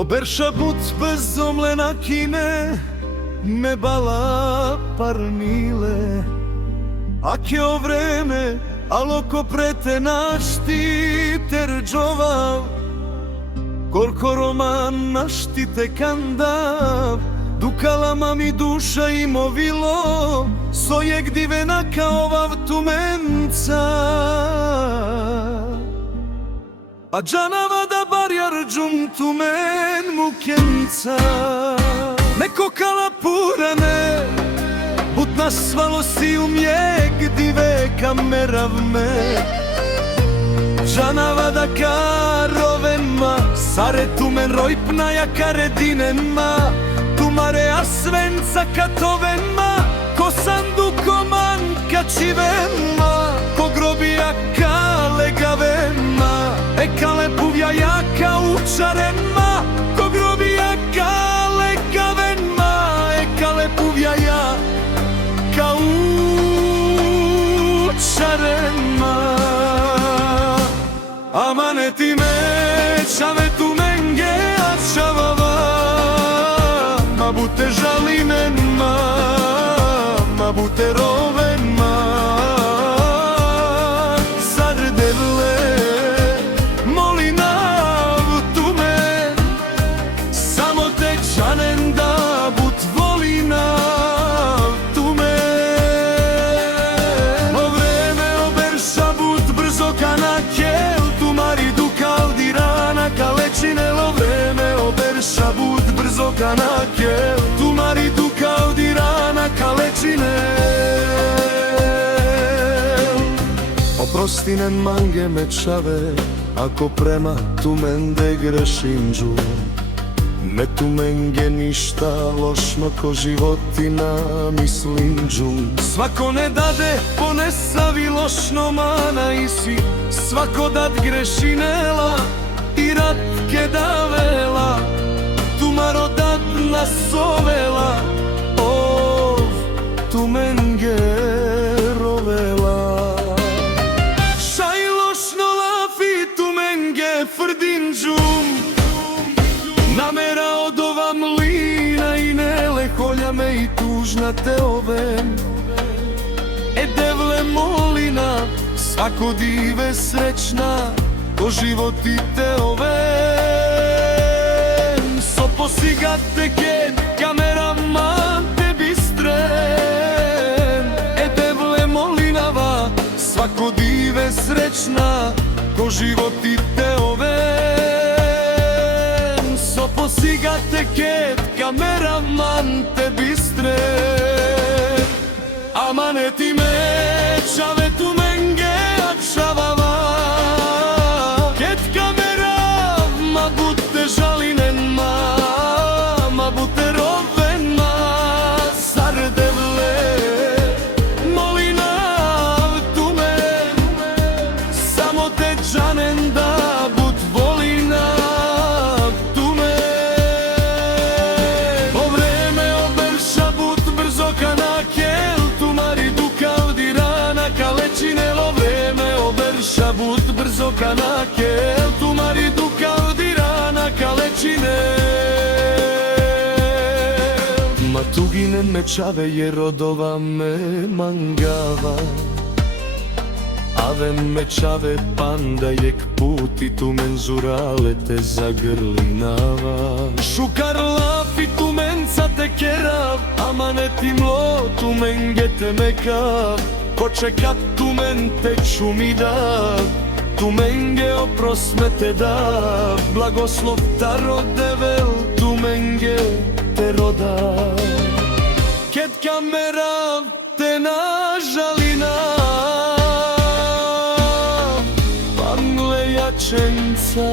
Oberša but bezomlena kine, me bala parnile. Aké o vreme, aloko prete našti terđovav, koliko roman našti te kandav, dukala mi duša i movilo, sojeg divena kao vav tumenca. A džanava da barjar džum tumen mukenca. Neko kala purane, but nasvalo si umjeg dive kamerav me. Džanava da karovenma, sare tumen rojpna jakare dinenma, tumare a svenca katovenma, ko sandukoman kačivenma, ko grobija kale gavenma, ekale puvja jaka učarenma, ko grobija kale gavenma, ekale puvja jaka učarenma. Amaneti me čave tu menge a čavava, ma bute žalinenma, ma bute rovenma. Sardevle molina tu men, samo te čanen da but volina tu men. O vreme oberša but brzo kanakel, tumari dukal dirana kalečine. O vreme oberša but brzo kanakel, tumari dukal dirana kalečine. Oprostinen mange me čave, ako prema tumende grešinđu. Ne tumenge ništa lošno ko životina mislinđu. Svako ne dade ponesavi lošno mana isi, svako dat grešinela i ratke davela, tumaro dat nasovela, ov tumenge rovela. Šaj lošno lafi tumenge frdinđum, namera od ova mlina i nele holja me i tužna te ovem. E devle molina, svako dive srećna, ko životi te ovem. So posigate ken, kameraman te bistren. E devle molinava, svako dive srećna, ko životi te ovem. So posigate ket, kameraman te bistren. Amaneti me čave tu menge a čavava, ket kamerav ma bute žalinenma, ma bute rovenma. Sardevle molinav tu men, samo te džanen da but volinav tu men. O vreme oberša but brzo kanakel, tumari dukal dirana kalečine. O vreme oberša but brzo kanakel, tumari dukal dirana kalečine. Ma tugine me čave jer rodova me mangava, ave me čave pandajek puti tu menzurale te zagrlinava. Šukar lafi tu menca te kerav, amaneti mlo tu mengete mekav, ko čekat tu men te čumidav, tu menge oprosmete dav, blagoslov taro devel tu menge te rodav. Ket kamerav te nažalina, pangle jačenca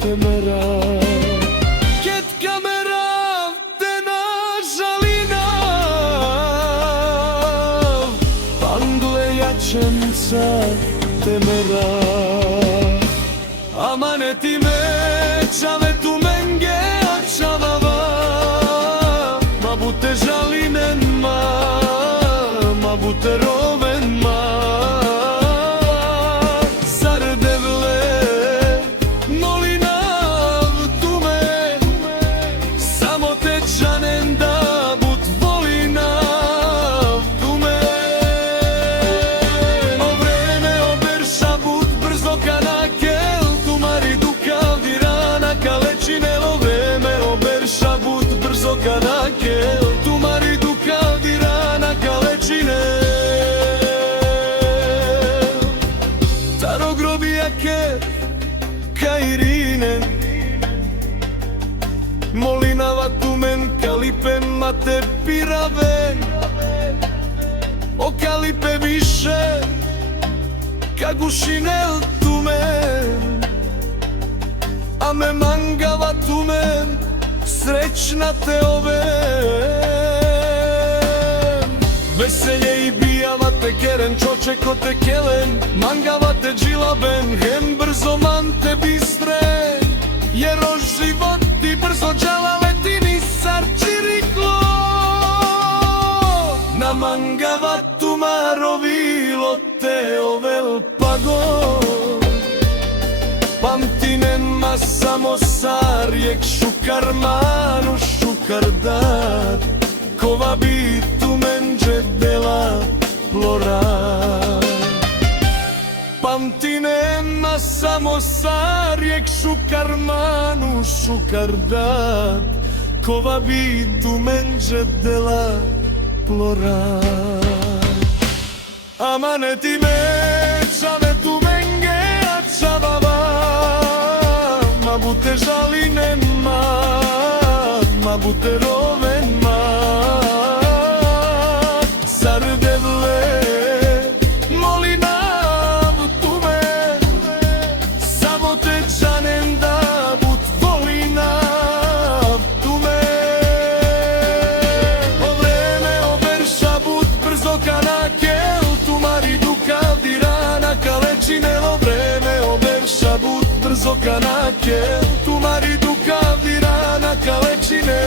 te merav. Ket kamerav te nažalina, pangle jačenca te merav. Amaneti me čave tu menge a čavava, ma bute žalinenma, ma bute rovenma. Sardevle moli brzo kanake, tu maridu kao dirana kalečine. Taro grobijake kairine, molinava tumen kalipen mate piraven, o kalipe više kagušinel tumen, a me mangava tumen srećna te ove. Veselje i bijava te keren čoče ko te kelen, mangava te džilaben, hem brzo man te bistre, jer o život ti brzo džala letini sarčiriklo. Na mangava tu marovilo te ovel pago, pamtinen ma samo sarjek šukar manu šukar dat, kova bi tu menđe dela plora. Pamtinen ma samo sarjek šukar manu šukar dat, kova bi tu menđe dela plora. Amaneti me čave tu menge a čavava, ma bute žaline ma bute roven sardevle molinav tume, samo te džanem da but volinav tume. O vreme oberša but brzo kanake, tu maridu kao dirana kalečine. O vreme oberša but brzo kanake, tu maridu kao dirana kalečine.